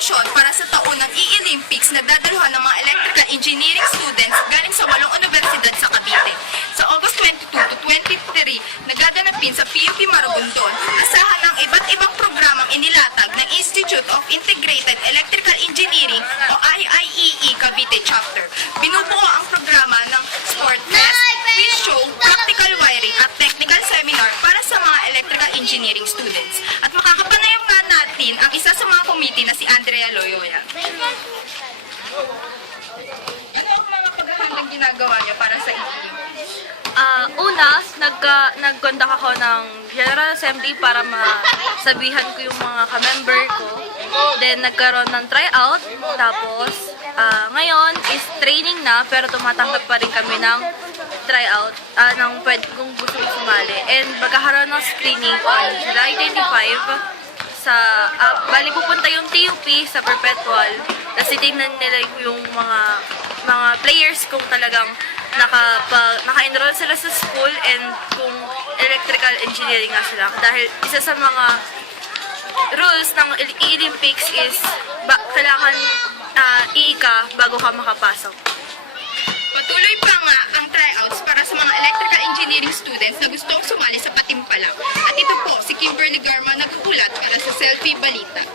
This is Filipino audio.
preparasyon para sa taunang E-Olympics na dadaluhan ng mga electrical engineering students galing sa 8 universidad sa Cavite. Sa August 22 to 23, nagaganapin sa PUP Maragondon, asahan ng iba't ibang programang inilatag ng Institute of Integrated Electrical Engineering o IIEE Cavite Chapter. Binubuo ang programa ng sport test, quiz show, practical wiring at technical seminar para sa mga electrical engineering students. At makakapanayam nga natin ang isa sa mga committee na si Andrea Loyola. Ano ang mga paghahandang ginagawa niyo para sa E-Olympics? Una, nag-conduct ako ng General Assembly para masabihan ko yung mga ka-member ko. Then, nagkaroon ng tryout. Tapos, ngayon is training na, pero tumatanggap pa rin kami ng tryout kung gusto mo sumali. And magkakaroon ng screening on July 25 bali pupunta yung TUP sa Perpetual. Kasi tingnan nila yung mga players kung talagang naka-enroll sila sa school and kung electrical engineering nga sila. Dahil isa sa mga rules ng E-Olympics is kailangan iika bago ka makapasok. Patuloy pa nga ang tryouts para sa mga electrical engineering students na gustong sumali sa Patimpalak. At ito po, si Kimberly Garma nag-uulat para sa Selfie Balita.